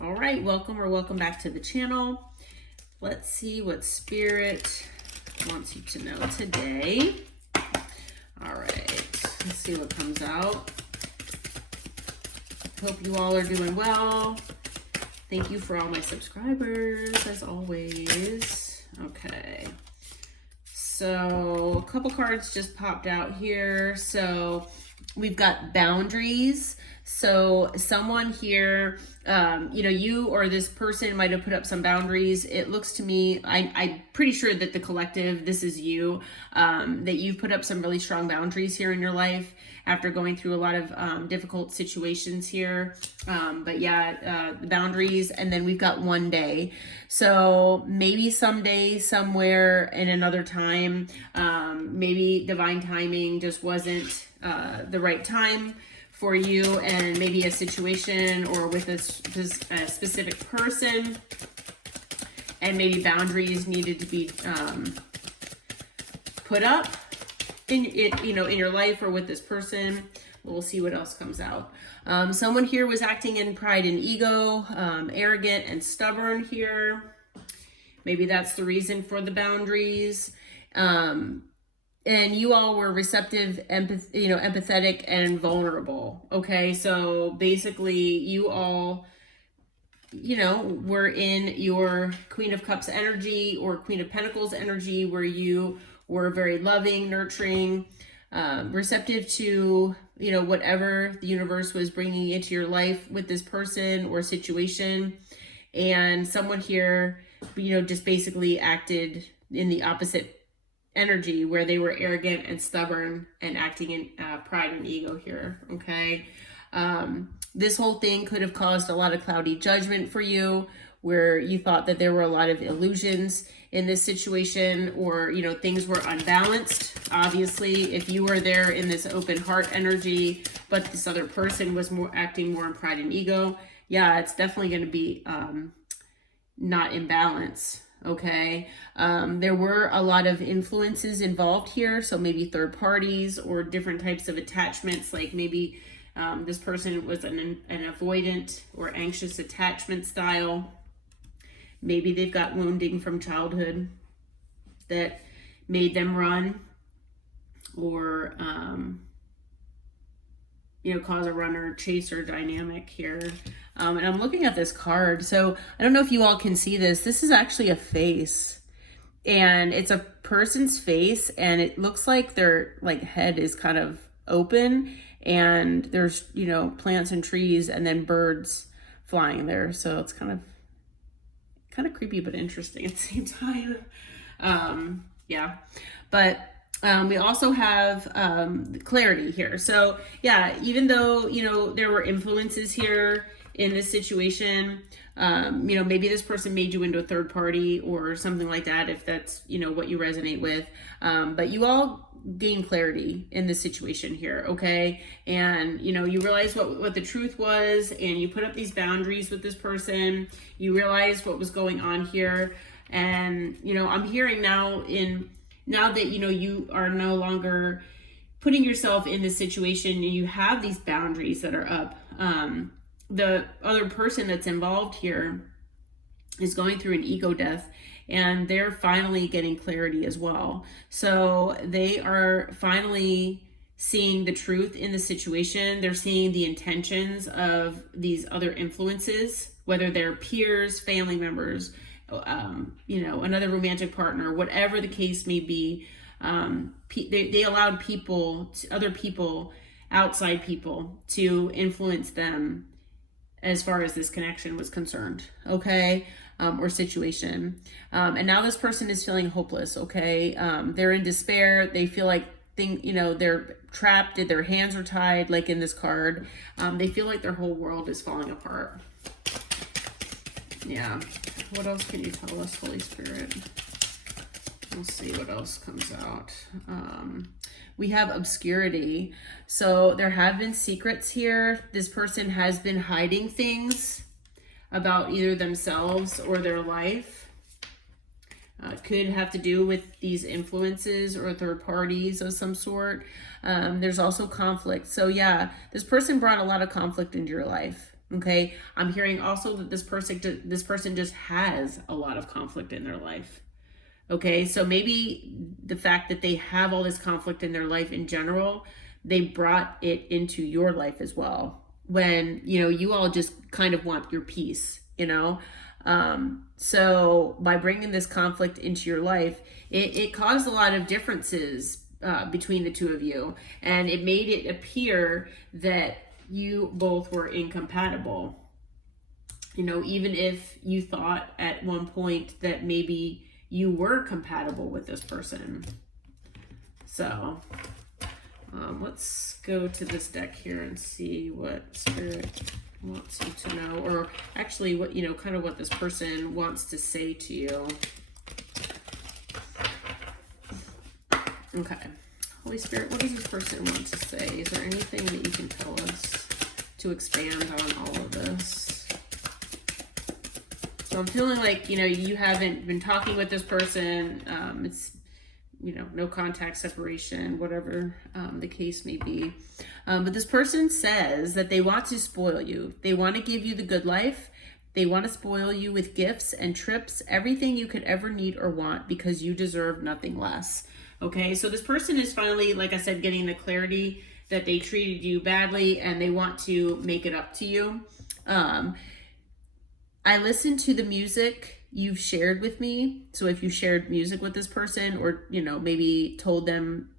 All right, welcome back to the channel. Let's see what Spirit wants you to know today. All right, let's see what comes out. Hope you all are doing well. Thank you for all my subscribers, as always. Okay, so a couple cards just popped out here. So we've got boundaries. So someone here, you or this person might have put up some boundaries. It looks to me, I'm pretty sure that the collective, this is you, that you've put up some really strong boundaries here in your life after going through a lot of difficult situations here. The boundaries, and then we've got one day. So maybe someday, somewhere in another time, maybe divine timing just wasn't the right time for you, and maybe a situation or with a specific person, and maybe boundaries needed to be put up in your life or with this person. We'll see what else comes out. Someone here was acting in pride and ego, arrogant and stubborn here. Maybe that's the reason for the boundaries. And you all were receptive, empathetic, and vulnerable. Okay, so basically you all, were in your Queen of Cups energy or Queen of Pentacles energy, where you were very loving, nurturing, receptive to, whatever the universe was bringing into your life with this person or situation. And someone here, just basically acted in the opposite energy, where they were arrogant and stubborn and acting in pride and ego here. Okay, this whole thing could have caused a lot of cloudy judgment for you, where you thought that there were a lot of illusions in this situation, or things were unbalanced. Obviously, if you were there in this open heart energy, but this other person was acting more in pride and ego, yeah, it's definitely going to be not in balance. Okay, there were a lot of influences involved here, so maybe third parties or different types of attachments, like maybe this person was an avoidant or anxious attachment style. Maybe they've got wounding from childhood that made them run, or cause a runner chaser dynamic here. And I'm looking at this card, so I don't know if you all can see this. This is actually a face, and it's a person's face, and it looks like their head is kind of open, and there's plants and trees and then birds flying there. So it's kind of creepy but interesting at the same time. We also have clarity here. So yeah, even though there were influences here in this situation, maybe this person made you into a third party or something like that, if that's what you resonate with, but you all gain clarity in this situation here. Okay, and you realize what the truth was, and you put up these boundaries with this person. You realized what was going on here, and I'm hearing now that you are no longer putting yourself in this situation, and you have these boundaries that are up. The other person that's involved here is going through an ego death, and they're finally getting clarity as well. So they are finally seeing the truth in the situation. They're seeing the intentions of these other influences, whether they're peers, family members, another romantic partner, whatever the case may be. They allowed other people, outside people, to influence them as far as this connection was concerned, okay, or situation. And now this person is feeling hopeless, okay? They're in despair. They feel like they're trapped, their hands are tied, like in this card. They feel like their whole world is falling apart. Yeah. What else can you tell us, Holy Spirit? We'll see what else comes out. We have obscurity. So there have been secrets here. This person has been hiding things about either themselves or their life. Could have to do with these influences or third parties of some sort. There's also conflict. So yeah, this person brought a lot of conflict into your life. Okay. I'm hearing also that this person just has a lot of conflict in their life. Okay. So maybe the fact that they have all this conflict in their life in general, they brought it into your life as well. When, you all just kind of want your peace, so by bringing this conflict into your life, it caused a lot of differences between the two of you, and it made it appear that you both were incompatible. Even if you thought at one point that maybe you were compatible with this person. So let's go to this deck here and see what Spirit wants you to know, or actually what, kind of what this person wants to say to you. Okay. Holy Spirit, what does this person want to say? Is there anything that you can tell us to expand on all of this? So I'm feeling like, you haven't been talking with this person. It's, no contact, separation, whatever the case may be. But this person says that they want to spoil you. They want to give you the good life. They want to spoil you with gifts and trips, everything you could ever need or want, because you deserve nothing less. Okay, so this person is finally, like I said, getting the clarity that they treated you badly and they want to make it up to you. I listened to the music you've shared with me. So if you shared music with this person, or, maybe told them,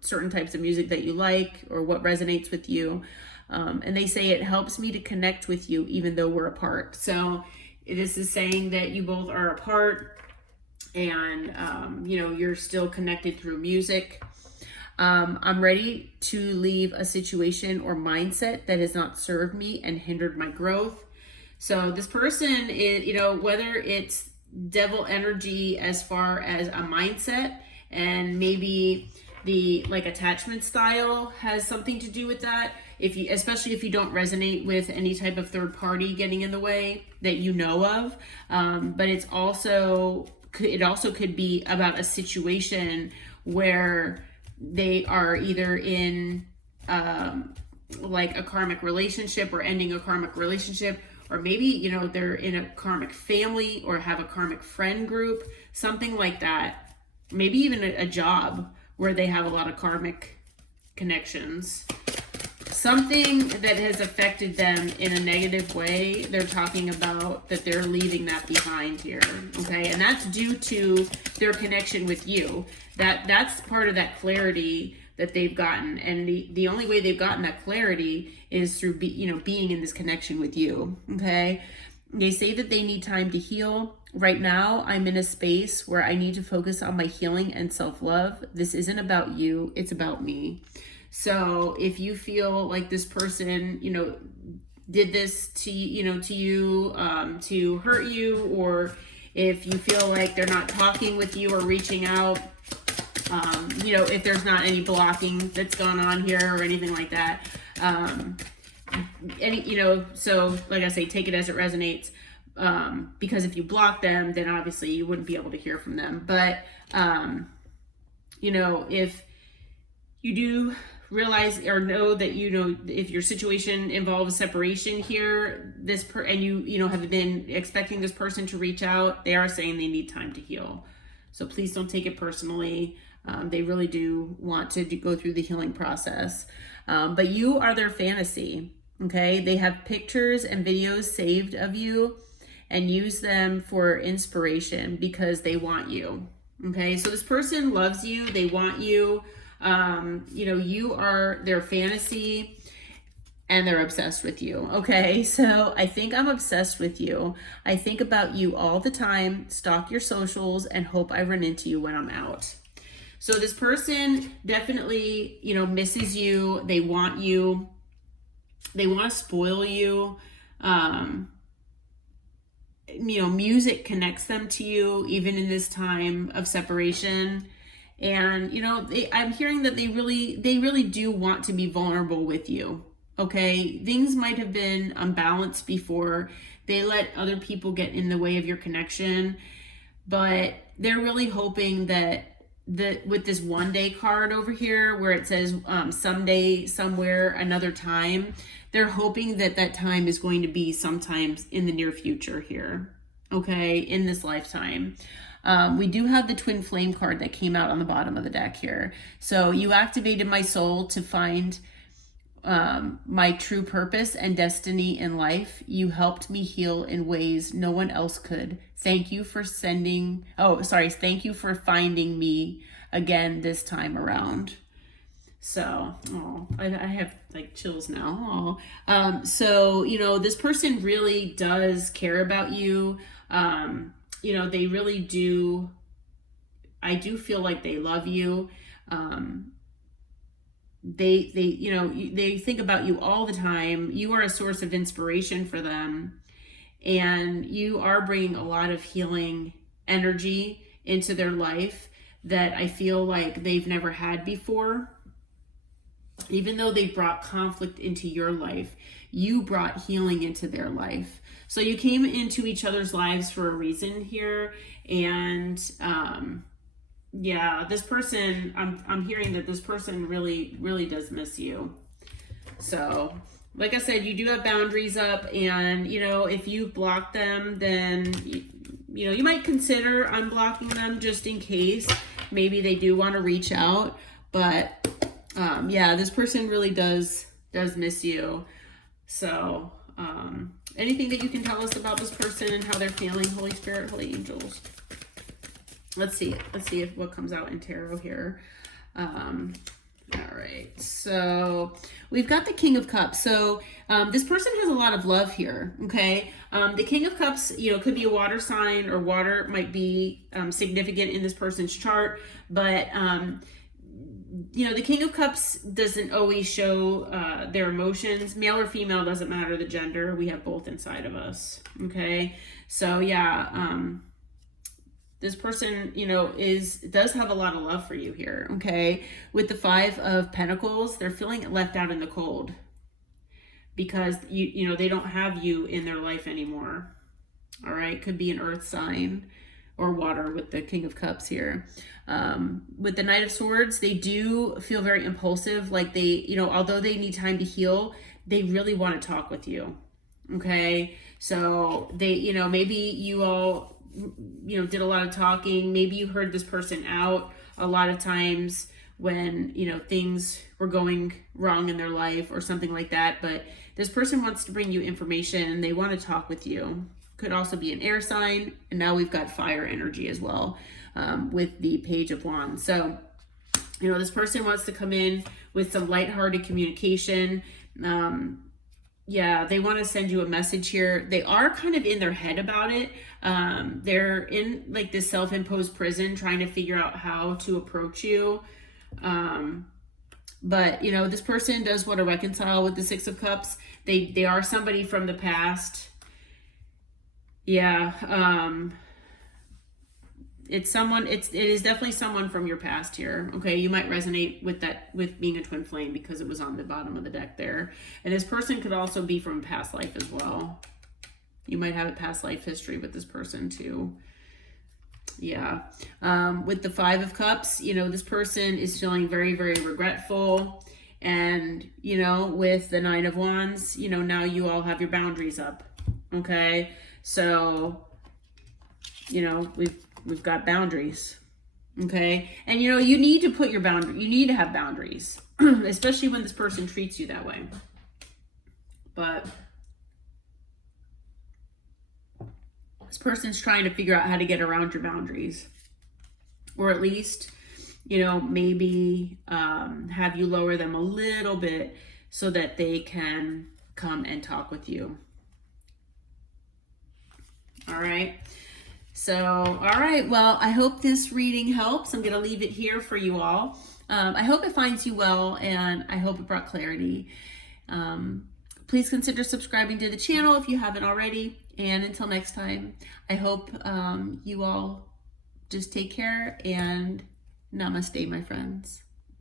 certain types of music that you like or what resonates with you. And they say it helps me to connect with you even though we're apart. So this is saying that you both are apart and, you're still connected through music. I'm ready to leave a situation or mindset that has not served me and hindered my growth. So this person is, whether it's devil energy as far as a mindset, and maybe the attachment style has something to do with that. Especially if you don't resonate with any type of third party getting in the way that you know of. But it also could be about a situation where they are either in a karmic relationship or ending a karmic relationship, or maybe, they're in a karmic family or have a karmic friend group, something like that. Maybe even a job where they have a lot of karmic connections. Something that has affected them in a negative way. They're talking about that they're leaving that behind here. Okay. And that's due to their connection with you. That's part of that clarity that they've gotten. And the only way they've gotten that clarity is through being in this connection with you. Okay. They say that they need time to heal. Right now, I'm in a space where I need to focus on my healing and self-love. This isn't about you, it's about me. So if you feel like this person, did this to you, to hurt you, or if you feel like they're not talking with you or reaching out, if there's not any blocking that's gone on here or anything like that, so like I say, take it as it resonates. Because if you block them, then obviously you wouldn't be able to hear from them. But, if you do realize or know that, if your situation involves separation here, and you have been expecting this person to reach out, they are saying they need time to heal. So please don't take it personally. They really do want to go through the healing process. But you are their fantasy. Okay. They have pictures and videos saved of you and use them for inspiration because they want you. Okay. So this person loves you. They want you. You are their fantasy and they're obsessed with you. Okay. So I think I'm obsessed with you. I think about you all the time, stalk your socials, and hope I run into you when I'm out. So this person definitely, misses you. They want you. They want to spoil you. Music connects them to you even in this time of separation. And, I'm hearing that they really do want to be vulnerable with you. Okay. Things might have been unbalanced before. They let other people get in the way of your connection, but they're really hoping that with this one day card over here where it says someday, somewhere, another time, they're hoping that that time is going to be sometimes in the near future here, okay, in this lifetime. We do have the twin flame card that came out on the bottom of the deck here. So you activated my soul to find my true purpose and destiny in life. You helped me heal in ways no one else could. Thank you for thank you for finding me again this time around. So, I have like chills now. So, you know, this person really does care about you. You know, they really do. I do feel like they love you. They you know, they think about you all the time. You are a source of inspiration for them, and you are bringing a lot of healing energy into their life that I feel like they've never had before. Even though they brought conflict into your life, you brought healing into their life. So you came into each other's lives for a reason here. And yeah, this person, I'm hearing that this person really, really does miss you. So, like I said, you do have boundaries up, and, you know, if you block them, then, you know, you might consider unblocking them just in case. Maybe they do want to reach out, but, yeah, this person really does miss you. So, anything that you can tell us about this person and how they're feeling, Holy Spirit, Holy Angels? Let's see if what comes out in tarot here. All right, so we've got the King of Cups. So this person has a lot of love here, okay? The King of Cups, you know, could be a water sign, or water might be significant in this person's chart, but you know, the King of Cups doesn't always show their emotions. Male or female, doesn't matter the gender. We have both inside of us, okay? So yeah, this person, you know, does have a lot of love for you here, okay? With the Five of Pentacles, they're feeling left out in the cold because you know, they don't have you in their life anymore. All right, could be an earth sign or water with the King of Cups here. With the Knight of Swords, they do feel very impulsive, like they, you know, although they need time to heal, they really want to talk with you. Okay, so they, you know, maybe you all, you know, did a lot of talking. Maybe you heard this person out a lot of times when, you know, things were going wrong in their life or something like that. But this person wants to bring you information and they want to talk with you. Could also be an air sign. And now we've got fire energy as well, with the Page of Wands. So, you know, this person wants to come in with some lighthearted communication. Yeah, they want to send you a message here. They are kind of in their head about it. They're in like this self-imposed prison trying to figure out how to approach you. But, you know, this person does want to reconcile with the Six of Cups. They are somebody from the past. Yeah, it is definitely someone from your past here. Okay, you might resonate with that, with being a twin flame, because it was on the bottom of the deck there. And this person could also be from past life as well. You might have a past life history with this person too. Yeah. With the Five of Cups, you know, this person is feeling very, very regretful. And, you know, with the Nine of Wands, you know, now you all have your boundaries up. Okay, so, you know, we've got boundaries. Okay, and you know, you need to put your boundary. You need to have boundaries, especially when this person treats you that way. But this person's trying to figure out how to get around your boundaries, or at least, you know, maybe have you lower them a little bit so that they can come and talk with you. All right. So, all right. Well, I hope this reading helps. I'm going to leave it here for you all. I hope it finds you well, and I hope it brought clarity. Please consider subscribing to the channel if you haven't already. And until next time, I hope you all just take care, and namaste, my friends.